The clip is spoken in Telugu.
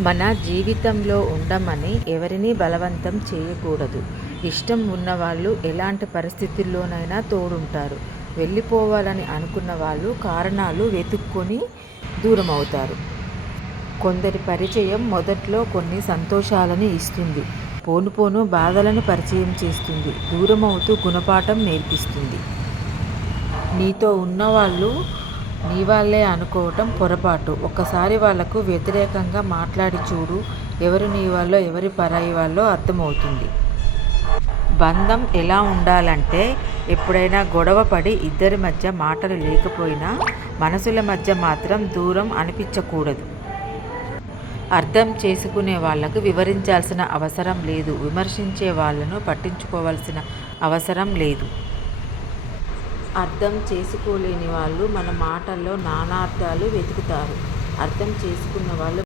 మన జీవితంలో ఉండమని ఎవరినీ బలవంతం చేయకూడదు. ఇష్టం ఉన్నవాళ్ళు ఎలాంటి పరిస్థితుల్లోనైనా తోడుంటారు. వెళ్ళిపోవాలని అనుకున్న వాళ్ళు కారణాలు వెతుక్కొని దూరమవుతారు. కొందరి పరిచయం మొదట్లో కొన్ని సంతోషాలను ఇస్తుంది. పోను పోను బాధలను పరిచయం చేస్తుంది. దూరమవుతూ గుణపాఠం నేర్పిస్తుంది. నీతో ఉన్నవాళ్ళు నీ వాళ్ళే అనుకోవటం పొరపాటు. ఒక్కసారి వాళ్ళకు వ్యతిరేకంగా మాట్లాడి చూడు. ఎవరు నీ వాళ్ళో ఎవరి పరాయి వాళ్ళో అర్థమవుతుంది. బంధం ఎలా ఉండాలంటే, ఎప్పుడైనా గొడవ పడి ఇద్దరి మధ్య మాటలు లేకపోయినా మనసుల మధ్య మాత్రం దూరం అనిపించకూడదు. అర్థం చేసుకునే వాళ్లకు వివరించాల్సిన అవసరం లేదు. విమర్శించే వాళ్ళను పట్టించుకోవాల్సిన అవసరం లేదు. అర్థం చేసుకోలేని వాళ్ళు మన మాటల్లో నానార్థాలు వెతుకుతారు. అర్థం చేసుకున్న వాళ్ళు